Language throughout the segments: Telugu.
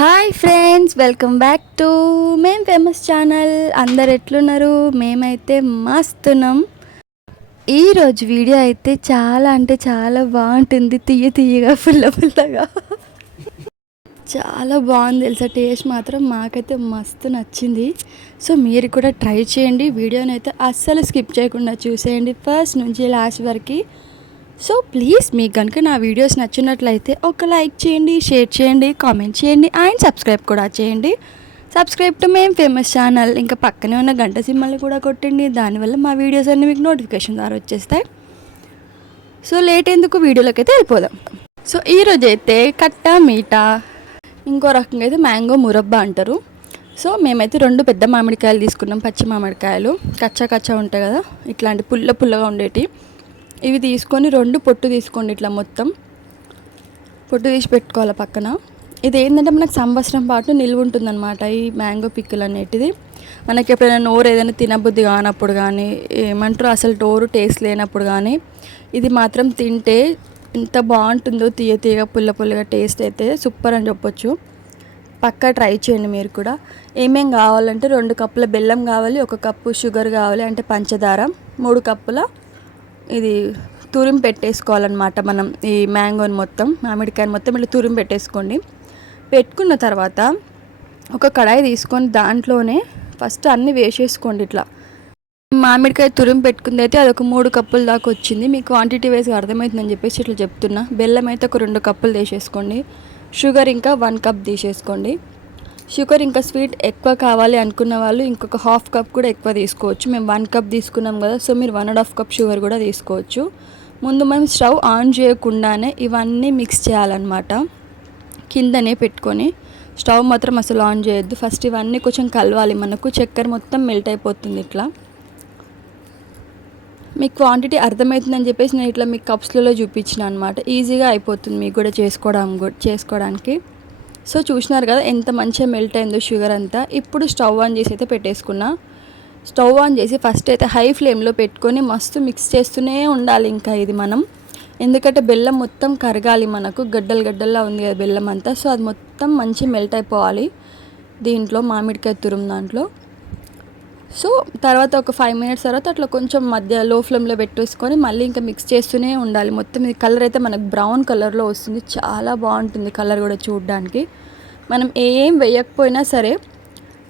Hi friends welcome back to మేం ఫేమస్ ఛానల్ అందరు ఎట్లున్నారు? మేమైతే మస్తున్నాం. ఈరోజు వీడియో అయితే చాలా అంటే చాలా బాగుంటుంది. తీయ తీయగా ఫుల్ల ఫుల్లగా చాలా బాగుంది తెలుసా? టేస్ట్ మాత్రం మాకైతే మస్తు నచ్చింది. సో మీరు కూడా ట్రై చేయండి. వీడియోని అయితే అస్సలు స్కిప్ చేయకుండా చూసేయండి. ఫస్ట్ నుంచి లాస్ట్ వరకు సో ప్లీజ్ మీకు కనుక నా వీడియోస్ నచ్చినట్లయితే ఒక లైక్ చేయండి షేర్ చేయండి కామెంట్ చేయండి అండ్ సబ్స్క్రైబ్ కూడా చేయండి. సబ్స్క్రైబ్ టు మేం ఫేమస్ ఛానల్ ఇంకా పక్కనే ఉన్న గంట సినిమాలు కూడా కొట్టండి. దానివల్ల మా వీడియోస్ అన్నీ మీకు నోటిఫికేషన్ ద్వారా వచ్చేస్తాయి. సో లేట్ ఎందుకు? వీడియోలోకి అయితే వెళ్ళిపోదాం. సో ఈరోజు అయితే కట్ట మీఠా ఇంకో రకంగా అయితే మ్యాంగో మురబ్బా అంటారు. సో మేమైతే రెండు పెద్ద మామిడికాయలు తీసుకున్నాం. పచ్చి మామిడికాయలు. కచ్చా కచ్చా ఉంటాయి కదా. ఇట్లాంటి పుల్ల పుల్లగా ఉండేటి ఇవి తీసుకొని రెండు పొట్టు తీసుకోండి ఇట్లా మొత్తం. పొట్టు తీసి పెట్టుకోవాలి పక్కన. ఇది ఏంటంటే మనకు సంవత్సరం పాటు నిల్వ ఉంటుందన్నమాట ఈ మ్యాంగో పిక్కులు అనేటిది. మనకి ఎప్పుడైనా నోరు ఏదైనా తినబుద్ధి కానప్పుడు కానీ ఏమంటారు అసలు టోరు టేస్ట్ లేనప్పుడు కానీ ఇది మాత్రం తింటే ఎంత బాగుంటుందో తీయ తీయగా పుల్ల పుల్లగా టేస్ట్ అయితే సూపర్ అని చెప్పొచ్చు. పక్కా ట్రై చేయండి మీరు కూడా. ఏమేం కావాలంటే రెండు కప్పుల బెల్లం కావాలి ఒక కప్పు షుగర్ కావాలి అంటే పంచదార మూడు కప్పుల ఇది తురిం పెట్టేసుకోవాలన్నమాట మనం ఈ మ్యాంగోని మొత్తం మామిడికాయని మొత్తం ఇట్లా తురిం పెట్టేసుకోండి. పెట్టుకున్న తర్వాత ఒక కడాయి తీసుకొని దాంట్లోనే ఫస్ట్ అన్నీ వేసేసుకోండి ఇట్లా. మామిడికాయ తురిం పెట్టుకుంది అయితే అది ఒక మూడు కప్పుల దాకా వచ్చింది. మీకు క్వాంటిటీ వైజ్గా అర్థమవుతుందని చెప్పేసి ఇట్లా చెప్తున్నా. బెల్లం అయితే ఒక రెండు కప్పులు తీసేసుకోండి. షుగర్ ఇంకా వన్ కప్ తీసేసుకోండి. షుగర్ ఇంకా స్వీట్ ఎక్కువ కావాలి అనుకున్న వాళ్ళు ఇంకొక హాఫ్ కప్ కూడా ఎక్కువ తీసుకోవచ్చు. మేము వన్ కప్ తీసుకున్నాం కదా సో మీరు one and half cup sugar కూడా తీసుకోవచ్చు. ముందు మనం స్టవ్ ఆన్ చేయకుండానే ఇవన్నీ మిక్స్ చేయాలన్నమాట. కిందనే పెట్టుకొని స్టవ్ మాత్రం అసలు ఆన్ చేయొద్దు. ఫస్ట్ ఇవన్నీ కొంచెం కలవాలి మనకు. చక్కెర మొత్తం మెల్ట్ అయిపోతుంది ఇట్లా. మీకు క్వాంటిటీ అర్థమవుతుందని చెప్పేసి నేను ఇట్లా మీకు కప్స్లలో చూపించిన అనమాట ఈజీగా అయిపోతుంది మీకు కూడా చేసుకోవడం చేసుకోవడానికి. సో చూసినారు కదా ఎంత మంచిగా మెల్ట్ అయిందో షుగర్ అంతా. ఇప్పుడు స్టవ్ ఆన్ చేసి అయితే పెట్టేసుకున్నా. స్టవ్ ఆన్ చేసి ఫస్ట్ అయితే హై ఫ్లేమ్లో పెట్టుకొని మస్తు మిక్స్ చేస్తూనే ఉండాలి ఇంకా ఇది మనం. ఎందుకంటే బెల్లం మొత్తం కరగాలి మనకు గడ్డలు గడ్డల్లా ఉంది కదా బెల్లం అంతా. సో అది మొత్తం మంచి మెల్ట్ అయిపోవాలి. దీంట్లో మామిడికాయ తురుము దాంట్లో. సో తర్వాత ఒక ఫైవ్ మినిట్స్ తర్వాత అట్లా కొంచెం మధ్య లో ఫ్లేమ్లో పెట్టేసుకొని మళ్ళీ ఇంకా మిక్స్ చేస్తూనే ఉండాలి. మొత్తం ఇది కలర్ అయితే మనకు బ్రౌన్ కలర్లో వస్తుంది. చాలా బాగుంటుంది కలర్ కూడా చూడడానికి. మనం ఏం వేయకపోయినా సరే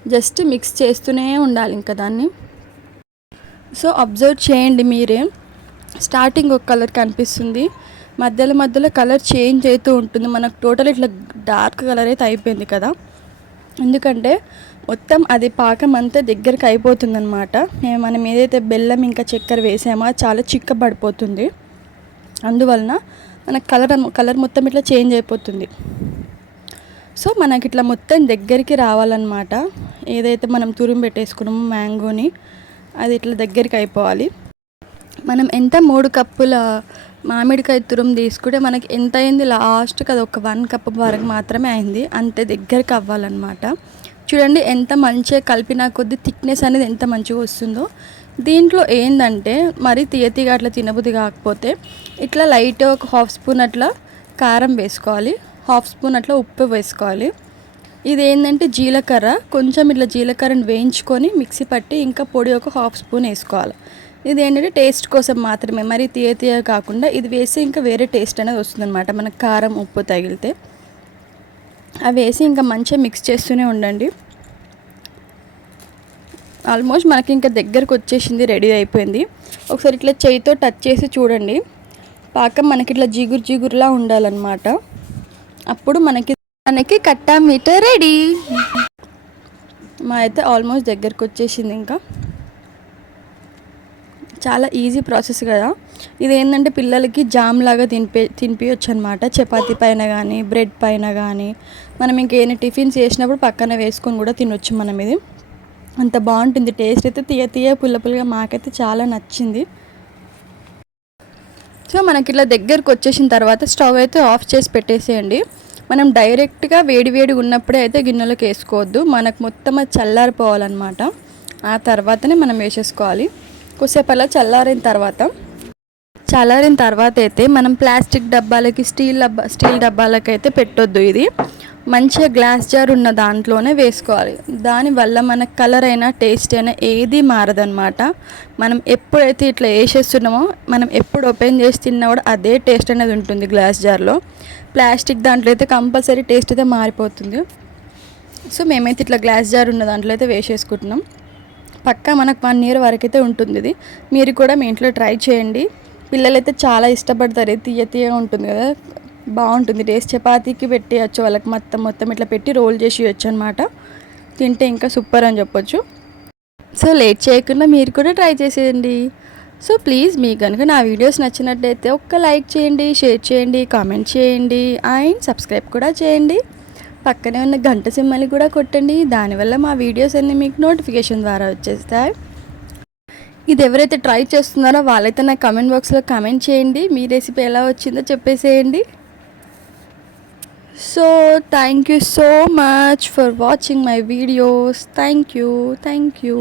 జస్ట్ మిక్స్ చేస్తూనే ఉండాలి ఇంకా దాన్ని. సో అబ్జర్వ్ చేయండి మీరే. స్టార్టింగ్ ఒక కలర్ కనిపిస్తుంది. మధ్యలో మధ్యలో కలర్ చేంజ్ అవుతూ ఉంటుంది. మనకు టోటల్ ఇట్లా డార్క్ కలర్ అయితే అయిపోయింది కదా. ఎందుకంటే మొత్తం అది పాకం అంతా దగ్గరికి అయిపోతుందన్నమాట. మేము మనం ఏదైతే బెల్లం ఇంకా చక్కెర వేసామో. చాలా చాలా చిక్కబడిపోతుంది. అందువలన మనకు కలర్ కలర్ మొత్తం ఇట్లా చేంజ్ అయిపోతుంది. సో మనకి ఇట్లా మొత్తం దగ్గరికి రావాలన్నమాట. ఏదైతే మనం తురుము పెట్టేసుకున్నామో మ్యాంగోని అది ఇట్లా దగ్గరికి అయిపోవాలి. మనం ఎంత మూడు కప్పుల మామిడికాయ తురుము తీసుకుంటే మనకి ఎంత అయింది? లాస్ట్కి అది ఒక వన్ కప్ వరకు మాత్రమే అయింది. అంతే దగ్గరికి అవ్వాలన్నమాట. చూడండి ఎంత మంచిగా కలిపిన కొద్దీ థిక్నెస్ అనేది ఎంత మంచిగా వస్తుందో. దీంట్లో ఏంటంటే మరి తీయ అట్లా తినబుద్ధి కాకపోతే ఇట్లా లైట్ ఒక హాఫ్ స్పూన్ అట్లా కారం వేసుకోవాలి. హాఫ్ స్పూన్ అట్లా ఉప్పు వేసుకోవాలి. ఇది ఏంటంటే జీలకర్ర. కొంచెం ఇట్లా జీలకర్రని వేయించుకొని మిక్సీ పట్టి ఇంకా పొడి ఒక హాఫ్ స్పూన్ వేసుకోవాలి. ఇది ఏంటంటే టేస్ట్ కోసం మాత్రమే. మరి తీయ తీయ కాకుండా ఇది వేసి ఇంకా వేరే టేస్ట్ అనేది వస్తుందన్నమాట. మనకు కారం ఉప్పు తగిలితే. అవి వేసి ఇంకా మంచిగా మిక్స్ చేస్తూనే ఉండండి. ఆల్మోస్ట్ మనకి ఇంకా దగ్గరకు వచ్చేసింది రెడీ అయిపోయింది. ఒకసారి ఇట్లా చేయితో టచ్ చేసి చూడండి. పాకం మనకి ఇట్లా జిగురు జిగురులా ఉండాలన్నమాట. అప్పుడు మనకి మనకి కట్టా మీటర్ రెడీ మా అయితే ఆల్మోస్ట్ దగ్గరకు వచ్చేసింది ఇంకా. చాలా ఈజీ ప్రాసెస్ కదా. ఇది ఏంటంటే పిల్లలకి జామ్ లాగా తినిపి తినిపించచ్చు అనమాట చపాతీ పైన కానీ బ్రెడ్ పైన కానీ మనం ఇంకేమైనా టిఫిన్స్ చేసినప్పుడు పక్కన వేసుకొని కూడా తినొచ్చు మనం ఇది. అంత బాగుంటుంది. టేస్ట్ అయితే తీయ తీయ పుల్ల పుల్లగా మాకైతే చాలా నచ్చింది. సో మనకి ఇట్లా దగ్గరకు వచ్చేసిన తర్వాత స్టవ్ అయితే ఆఫ్ చేసి పెట్టేసేయండి. మనం డైరెక్ట్గా వేడి వేడి ఉన్నప్పుడే అయితే గిన్నెలోకి వేసుకోవద్దు. మనకు మొత్తం అది చల్లారిపోవాలన్నమాట. ఆ తర్వాతనే మనం వేసేసుకోవాలి. కొద్దిసేపు అలా చల్లారిన తర్వాత చల్లారిన తర్వాత అయితే మనం ప్లాస్టిక్ డబ్బాలకి స్టీల్ డబ్బా స్టీల్ డబ్బాలకి అయితే పెట్టొద్దు ఇది. మంచిగా గ్లాస్ జార్ ఉన్న దాంట్లోనే వేసుకోవాలి. దానివల్ల మన కలర్ అయినా టేస్ట్ అయినా ఏది మారదనమాట మనం ఎప్పుడైతే ఇట్లా వేసేస్తున్నామో మనం ఎప్పుడు ఓపెన్ చేసి తిన్నా కూడా అదే టేస్ట్ అనేది ఉంటుంది గ్లాస్ జార్లో. ప్లాస్టిక్ దాంట్లో అయితే కంపల్సరీ టేస్ట్ అయితే మారిపోతుంది. సో మేమైతే ఇట్లా గ్లాస్ జార్ ఉన్న దాంట్లో అయితే వేసేసుకుంటున్నాం. పక్కా మనకు వన్ ఇయర్ వరకు అయితే ఉంటుంది ఇది. మీరు కూడా మీ ఇంట్లో ట్రై చేయండి. పిల్లలైతే చాలా ఇష్టపడతారు. ఇది తీయ తీయగా ఉంటుంది కదా. బాగుంటుంది. టేస్ట్ చపాతీకి పెట్టేయచ్చు. వాళ్ళకి మొత్తం మొత్తం ఇట్లా పెట్టి రోల్ చేసి ఇవ్వచ్చు అనమాట తింటే ఇంకా సూపర్ అని చెప్పొచ్చు. సో లేట్ చేయకుండా మీరు కూడా ట్రై చేసేయండి. సో ప్లీజ్ మీకు కనుక నా వీడియోస్ నచ్చినట్టయితే ఒక్క లైక్ చేయండి షేర్ చేయండి కామెంట్ చేయండి అండ్ సబ్స్క్రైబ్ కూడా చేయండి. పక్కనే ఉన్న గంట సింహల్ని కూడా కొట్టండి. దానివల్ల మా వీడియోస్ అన్నీ మీకు నోటిఫికేషన్ ద్వారా వచ్చేస్తాయి. ఇది ఎవరైతే ట్రై చేస్తున్నారో వాళ్ళైతే నా కమెంట్ బాక్స్లో కమెంట్ చేయండి. మీ రెసిపీ ఎలా వచ్చిందో చెప్పేసేయండి. So thank you so much for watching my videos thank you thank you